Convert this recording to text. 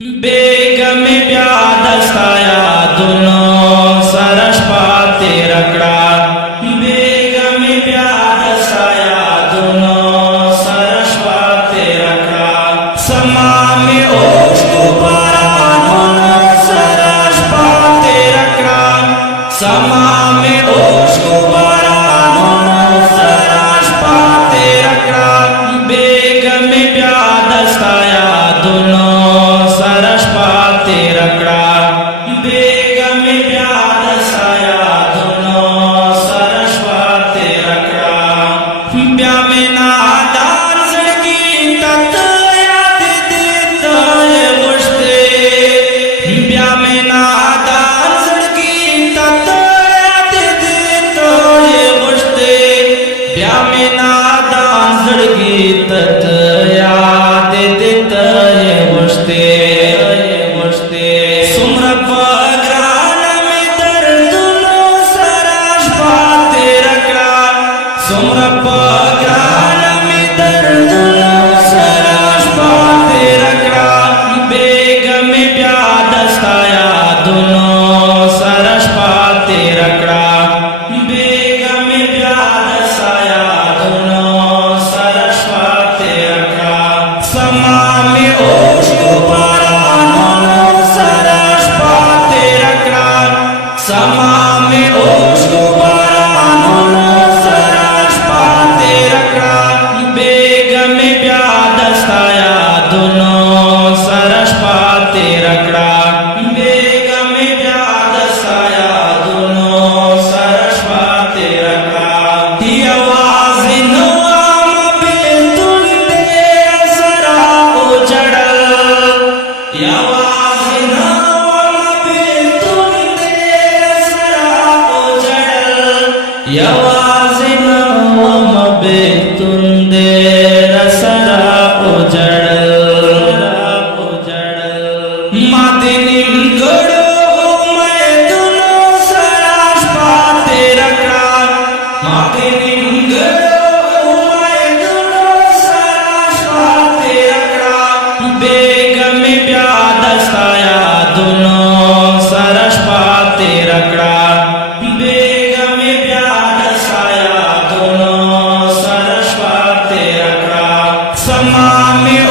बेगम ब्यादस्ताया दुनो सरस पाते रकड़ा। बेगम ब्यादस्ताया दुनो सरस पाते रकड़ा। समा में ओष्टु परानुनो सरस पाते रकड़ा। समा में ओष्टु परानुनो सरस पाते रकड़ा। बेगम ब्यादस्ताया दुनो सरस पाते रकड़ा। बेगम ब्यादस्ताया दुनो सरस पाते रकड़ा। ब्या में नादान सड़की तत याद देता है मुझते। ब्या में नादान सड़की तत याद देता है मुझते। ब्या में नादान सड़की तत याद देता है मुझते। सुम्र पगरान में दर्दुनो सरस पाते रकड़ा। सुम्र पगरान में दर्दुनो सरस पाते रकड़ा। बेगम ब्यादस्ताया दुनो सरस पाते रकड़ा। बेगम ब्यादस्ताया दुनो सरस पाते रकड़ा। समा में ओष्टु परानुनो सरस पाते रकड़ा। समा में ओष्टु परानुनो सरस पाते रकड़ा। बेगम ब्यादस्ताया दुनो सरस पाते रकड़ा। बेगम ब्यादस्ताया दुनो सरस पाते रकड़ा। आवाज नवाम बेतुन दे असरा उजड़ल। आवाज नवाम बेतुन दे असरा उजड़ल। आवाज नवाम बेतुन दे असरा उजड़ल। मादिनिम गड़ो मैं दुनो सरस पाते रकड़ा। मादिनिम गड़ो मैं दुनो सरस पाते रकड़ा। बेगम ब्यादस्ताया दुनो सरस पाते रकड़ा। बेगम ब्यादस्ताया दुनो सरस पाते रकड़ा। समा में